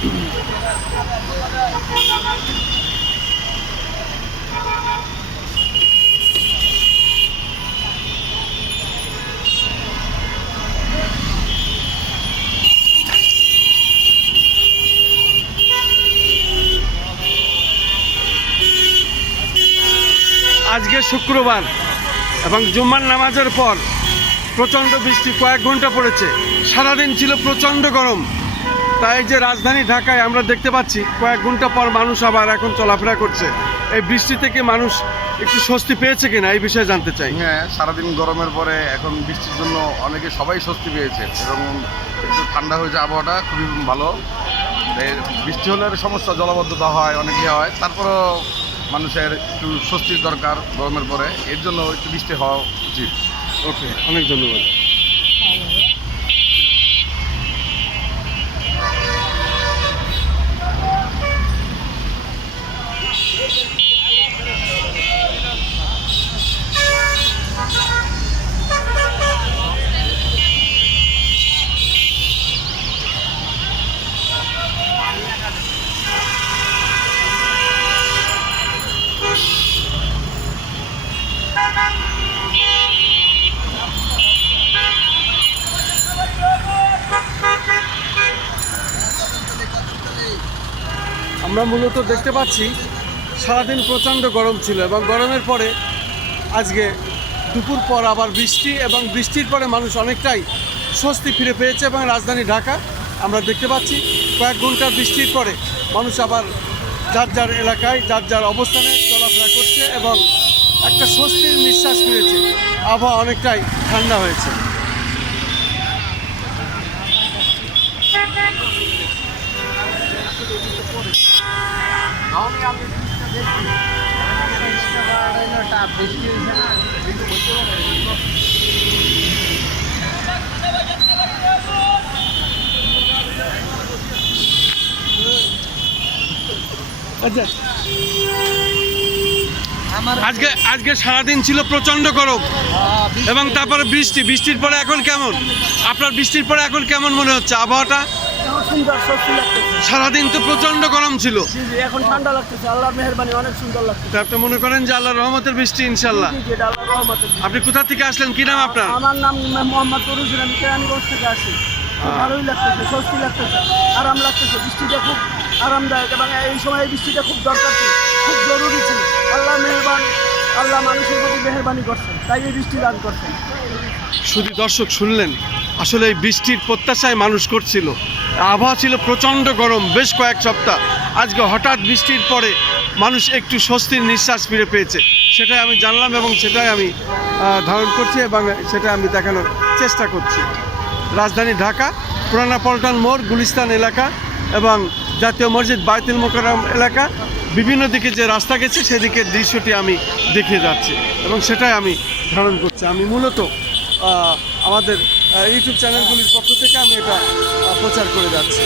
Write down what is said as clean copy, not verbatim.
আজকে শুক্রবার এবং জুম্মার নামাজের পর প্রচণ্ড বৃষ্টি কয়েক ঘন্টা পড়েছে। সারাদিন ছিল প্রচণ্ড গরম। তাই যে রাজধানী ঢাকায় আমরা দেখতে পাচ্ছি কয়েক ঘন্টা পর মানুষ আবার এখন চলাফেরা করছে। এই বৃষ্টি থেকে মানুষ একটু স্বস্তি পেয়েছে কিনা এই বিষয়ে জানতে চাই। হ্যাঁ, সারাদিন গরমের পরে এখন বৃষ্টির জন্য সবাই স্বস্তি পেয়েছে এবং একটু ঠান্ডা হয়েছে, আবহাওয়াটা খুবই ভালো। বৃষ্টি হলে সমস্যা, জলাবদ্ধতা হয়, অনেক হয়, তারপরও মানুষের একটু স্বস্তির দরকার গরমের পরে, এর জন্য একটু বৃষ্টি হওয়া উচিত। ওকে, অনেক ধন্যবাদ। আমরা মূলত দেখতে পাচ্ছি সারাদিন প্রচণ্ড গরম ছিল এবং গরমের পরে আজকে দুপুর পর আবার বৃষ্টি, এবং বৃষ্টির পরে মানুষ অনেকটাই স্বস্তি ফিরে পেয়েছে। এবং রাজধানী ঢাকা আমরা দেখতে পাচ্ছি কয়েক ঘন্টার বৃষ্টির পরে মানুষ আবার যার যার এলাকায় যার যার অবস্থানে চলাফেরা করছে এবং একটা স্বস্তির নিঃশ্বাস ফিরেছে। আবহাওয়া অনেকটাই ঠান্ডা হয়েছে। আচ্ছা, আজকে সারাদিন ছিল প্রচন্ড গরম এবং তারপরে বৃষ্টির পরে এখন কেমন আপনার বৃষ্টির পরে এখন কেমন মনে হচ্ছে আবহাওয়াটা? সারাদিন তো প্রচন্ড গরম ছিল, এখন ঠান্ডা লাগতেছে, আল্লাহর মেহেরবানি, অনেক সুন্দর লাগতেছে। আপনি মনে করেন যে আল্লাহর রহমতের বৃষ্টি ইনশাআল্লাহ? আপনি কোথা থেকে আসলেন, কি নাম আপনার? আমার নাম মোহাম্মদ তরুণ, আমি কেরানীগঞ্জ থেকে আসি। ভালোই লাগতেছে, স্বস্তি লাগতেছে, আরাম লাগতেছে। বৃষ্টিটা খুব আরামদায়ক এবং এই সময় এই বৃষ্টিটা খুব দরকার ছিল, খুব জরুরি ছিল। আল্লাহ মেহেরবান, আল্লাহ মানুষের প্রতি মেহেরবানি করছেন, তাই এই বৃষ্টি দান করছেন। শুধু দর্শক শুনলেন, আসলে এই বৃষ্টির প্রত্যাশায় মানুষ করছিল। আবহাওয়া ছিল প্রচণ্ড গরম বেশ কয়েক সপ্তাহ। আজকে হঠাৎ বৃষ্টির পরে মানুষ একটু স্বস্তির নিঃশ্বাস ফিরে পেয়েছে, সেটাই আমি জানলাম এবং সেটাই আমি ধারণ করছি এবং সেটাই আমি দেখানোর চেষ্টা করছি। রাজধানী ঢাকা, পুরানা পল্টন মোড়, গুলিস্তান এলাকা এবং জাতীয় মসজিদ বায়তুল মোকাররম এলাকা, বিভিন্ন দিকে যে রাস্তা গেছে সেদিকের দৃশ্যটি আমি দেখিয়ে যাচ্ছি এবং সেটাই আমি ধারণ করছি। আমি মূলত আমাদের ইউটিউব চ্যানেলগুলির পক্ষ থেকে আমি এটা প্রচার করে যাচ্ছি।